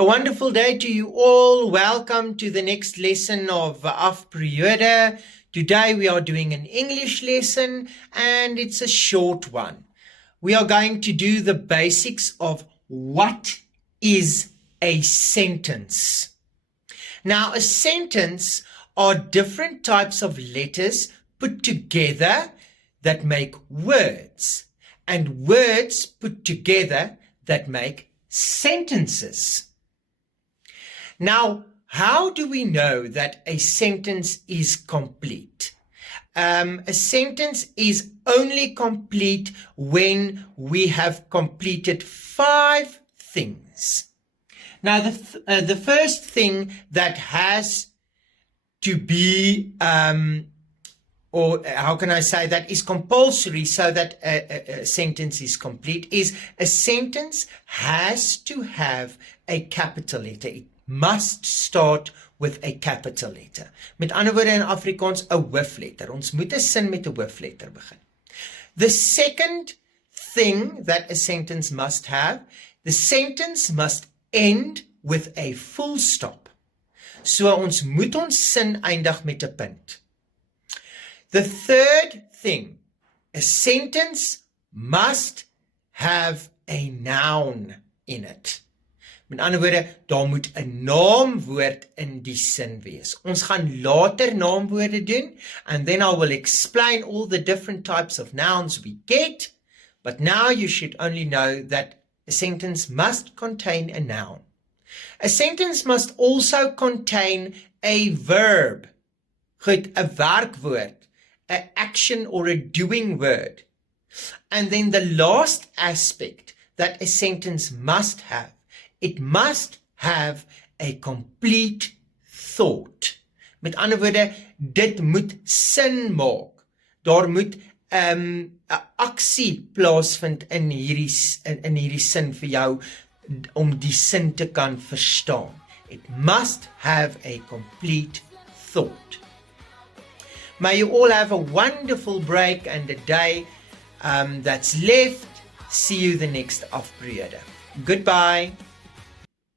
A wonderful day to you all. Welcome to the next lesson of Afperiode. Today we are doing an English lesson and it's a short one. We are going to do the basics of what is a sentence. Now, a sentence are different types of letters put together that make words, and words put together that make sentences. Now, how do we know that a sentence is complete? A sentence is only complete when we have completed 5 things. Now, the first thing that has to be, or how can I say that, is compulsory so that a sentence is complete, is a sentence has to have a capital letter. It must start with a capital letter. Met ander woorde in Afrikaans 'n hoofletter. Ons moet 'n sin met 'n hoofletter begin. The second thing that a sentence must have, the sentence must end with a full stop. So ons moet ons sin eindig met 'n punt. The third thing, a sentence must have a noun in it. Met ander woorde, daar moet 'n naamwoord in die sin wees. Ons gaan later naamwoorde doen, and then I will explain all the different types of nouns we get, but now you should only know that a sentence must contain a noun. A sentence must also contain a verb. Goed, 'n werkwoord, an action or a doing word. And then the last aspect that a sentence must have, it must have a complete thought. Met ander woorde, dit moet sin maak. Daar moet 'n aksie plaasvind in hierdie sin vir jou om die sin te kan verstaan. It must have a complete thought. May you all have a wonderful break and a day that's left. See you the next Afperiode. Goodbye.